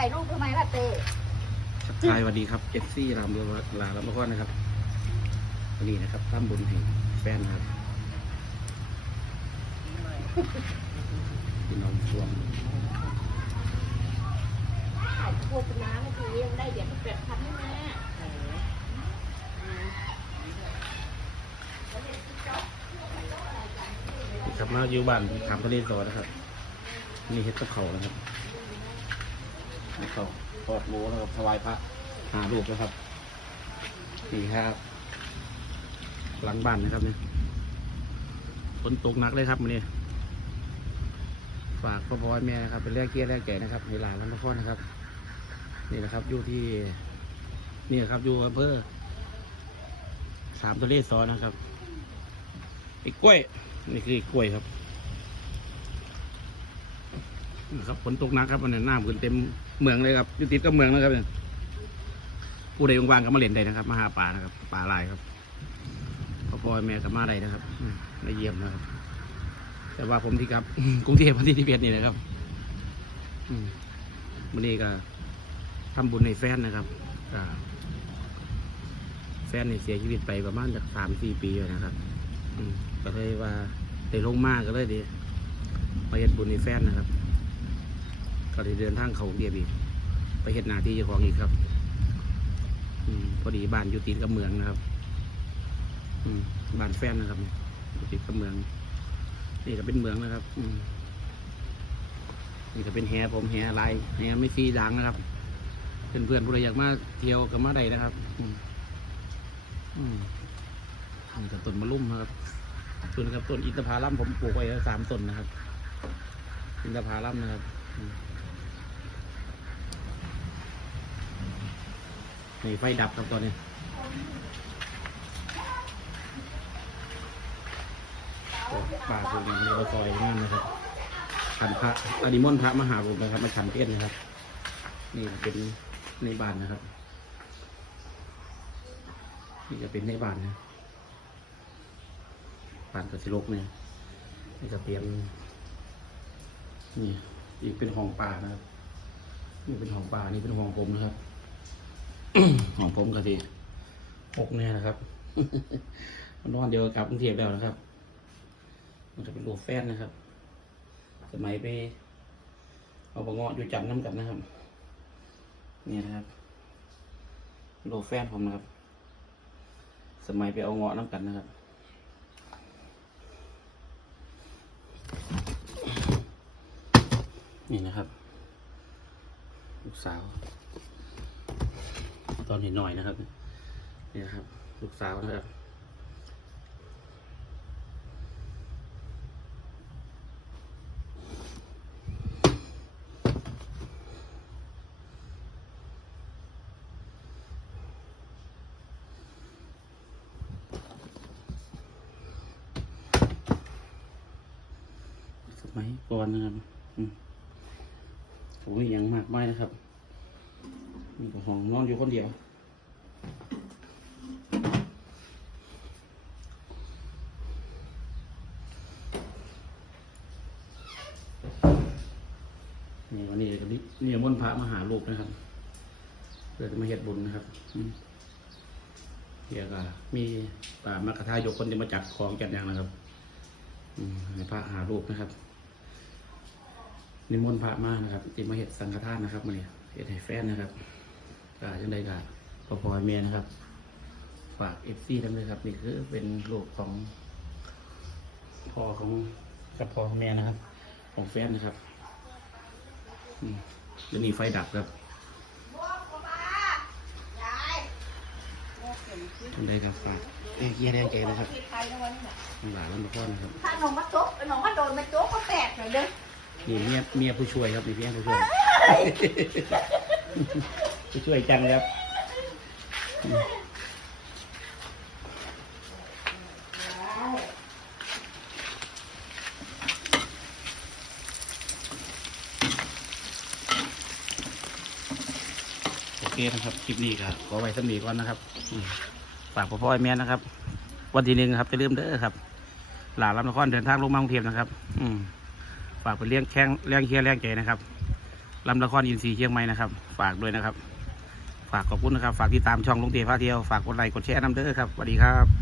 ถ่ายรูปทำไมล่ะเต้ทักทายสวัสดีครับเอฟซีรามเรือลาลำพอนนะครับวันนี้นะครับตั้มบุญให้แฟนนะครับพี่น้องชวงถ่ายโฆษณาเมื่อกี้ยังได้เหรียญแปดพันนี่แม่ครับมาอยู่บ้านถามทะเลสอนะครับนี่เฮ็ดกับเขานะครับ เขาทอดหมูนะครับถวายพระหาลูกนะครับนี่ครับ หลังบ้านนะครับเนี่ยฝนตกหนักเลยครับมันนี้ฝากพ่อพ่อแม่นะครับ เป็นแรกเกี้ยแรกแก่นะครับในหลานวันนครนะครับ นี่นะครับอยู่ที่ นี่นะครับอยู่อำเภอสามทะเลสอนะครับอีกกล้วย นี่คืออีกกล้วยครับ นะครับฝนตกหนักครับมันนี้น้ำขึ้นเต็มเมืองเลยครับอยู่ติดกับเมืองนะครับเนี่ยผู้ใดว่างๆก็มาเล่นได้นะครับ มาหาปลานะครับปลาลายครับพ่อพ่อแม่ก็มาได้นะครับมาเยี่ยมนะครับ แต่ว่าผมที่ครับกรุงเทพวันที่ที่เพียนี่นะครับอืมวันนี้ก็ทำบุญในแฟนนะครับแฟนเนี่ยเสียชีวิตไปประมาณจากสามสี่ปีแล้วนะครับอืมก็เลยว่าได้ลงมากก็เลยดีมาเฮ็ดบุญในแฟนนะครับ ก็เลยเดินทางเขาเดียบอีกไปเฮ็ดหนาที่เจ้าของอีกครับอืมพอดีบ้านอยู่ติดกับเมืองนะครับ อืมบ้านแฟนนะครับอยู่ติดกับเมือง นี่ก็เป็นเมืองนะครับ อืมนี่ก็เป็นแฮผมแฮลายแฮไม่ฟรีดังนะครับเพื่อนเพื่อนผู้ใดอยากมาเที่ยวกับมาใดนะครับ อืมอืมนี่ต้นมะลุ่มนะครับส่วนกับต้นอินทผลัมผมปลูกไว้สามต้นนะครับ อินทผลัมนะครับอืม นี่ไฟดับครับตอนนี้ป่าสุรินทร์ในซอยนั่นนะครับขันพระอนิมนพระมหาบุตรนะครับมาฉันเทศน์นะครับ นี่เป็นในบ้านนะครับ นี่จะเป็นในบ้านนะผ่านกระสิลกเนี่ยนี่จะเตรียมนี่อีกเป็นห้องป่านะครับ นี่เป็นห้องป่านี่เป็นห้องผมนะครับ ห้องผมกะทีหกเนี่ยนะครับมันนอนเดียวกับกรุงเทพแล้วนะครับ มันจะเป็นรูปแฟนนะครับ สมัยไป เอาบะเงาะอยู่จันน้ำกันนะครับ นี่นะครับรูปแฟนผมนะครับ สมัยไปเอาเงาะน้ำกันนะครับนี่นะครับ ลูกสาว ตอนเห็นหน่อยนะครับนี่นะครับ ลูกสาวนะครับสมัยก่อนนะครับอืมผมมีอย่างมากมายนะครับ มีแต่ห้องนอนอยู่คนเดียวนี่วันนี้ก็นี่นี่มนพระมหาลูกนะครับเพื่อจะมาเฮ็ดบุญนะครับเดี๋ยวก็มีป่ามากระทายกคนจะมาจัดของจัดอย่างนะครับให้พระหาลูกนะครับนิมนต์พระมานะครับที่มาเห็ดสังฆทานนะครับมาเนี่ยเห็ดให้แฟนนะครับ กาจังใดกาพอพอยเมียนะครับ ฝากเอฟซีทั้งเลยครับ นี่คือเป็นลูกของพ่อของกับพ่อของแม่นะครับ ของแฟนนะครับอืมจะมีไฟดับครับจังใดกับฝากเอ้ยเยี่ยแรงใจนะครับไทยนะวันนี้น่ะทั้งหลายวันทุกคนนะครับถ้าหนองมาโจ๊กหนองมาโดนมาโจ๊กก็แตกเลยเด้อนี่เมียเมียผู้ช่วยครับนี่เมียผู้ช่วย ผู้ช่วยจังครับโอเคนะครับคลิปนี้ก็ขอไว้สมีก่อนนะครับฝากพ่อพ่อแม่นะครับ วันที่หนึ่งครับจะเริ่าลืมเด้อครับ หลานรับนครเดินทางลงมากรุงเทพนะครับ อืมฝากไปเลี้ยงแข้งเลี้ยงเคียร์เลี้ยงใจนะครับลำละครอินทรีย์เชียงใหม่นะครับ ฝากด้วยนะครับ ฝากขอบคุณนะครับ ฝากติดตามช่องลุงเต๋พาเที่ยว ฝากกดไลค์กดแชร์น้ำเด้อครับสวัสดีครับ